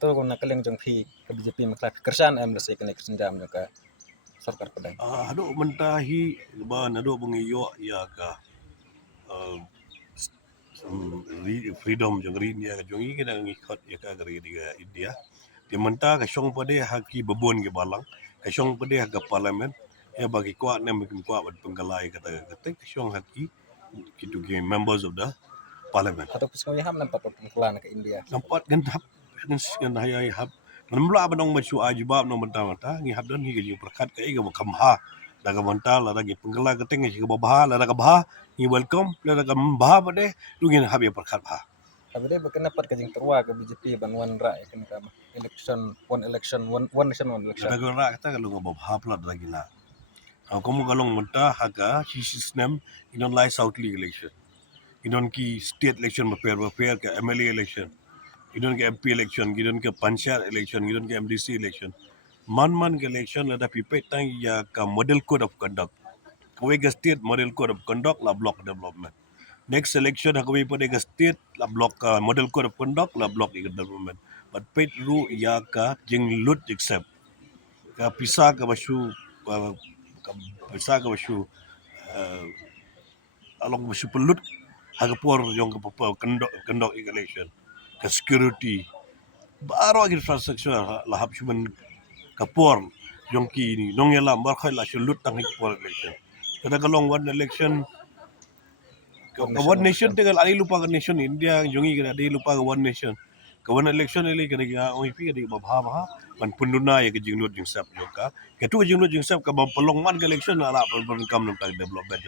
तो को nakaleng jong phi ke BJP makla kersan am lase kene kersenjam jong ka sarkar pedang. Hado mentahi ba nado bengiyo ya ka freedom jong rin ya jong i kena ngikot ya ka gari di India. Di menta ka syong pade haki babon ke balang, ka syong pade haka parlimen ya bagi kuat nem bikin kuat bad penggalai kata kata ka syong haki kitu ke members of the parliament. Atau pisko yaham nampak pengkelan ke India. Nampak gantap kan hayai hab namla abanong machu ajibab no menta ngi habdan hi gajing perkat ka iga makamha daga mental daga penggala keteng hi ga babha la daga bha ni welcome la daga bha bade dungin hab ya perkat bha. Tapi dia berkena pat kajing terwa ke BJP ban wan ra kene ka election one nation one election. Daga ra kata kalau ga babha plat lagi la. Kamu galong menta haga si system inon lai south league election. Inon ki state election prepare ka MLA election. Inon ke MP election, inon ke panchayat election, inon ke MDC election. Man ke election ada pipet tang ya ka model code of conduct. Kawai ke state model code of conduct la block development. Next election kawai pada ke state la block model code of conduct la block development. But pet ru ya ka jing lut accept. Ka pisa ka basu pisa ka basu along basu pelut hagapor yung ka conduct election. Ka security baru lagi infrastruktur lahap cuman kapor yung ki ni nong yalam barkhay la sulut tang kapor election kada kalong one election one nation tegal ali lupa ka nation India jongi kada ali lupa ka one nation ka one election ili kada ga oi pi kada babha man punduna ya ka jingnut jing sap yo ka tu jingnut jing sap ka pelong man ka election ala ban kam nam tang development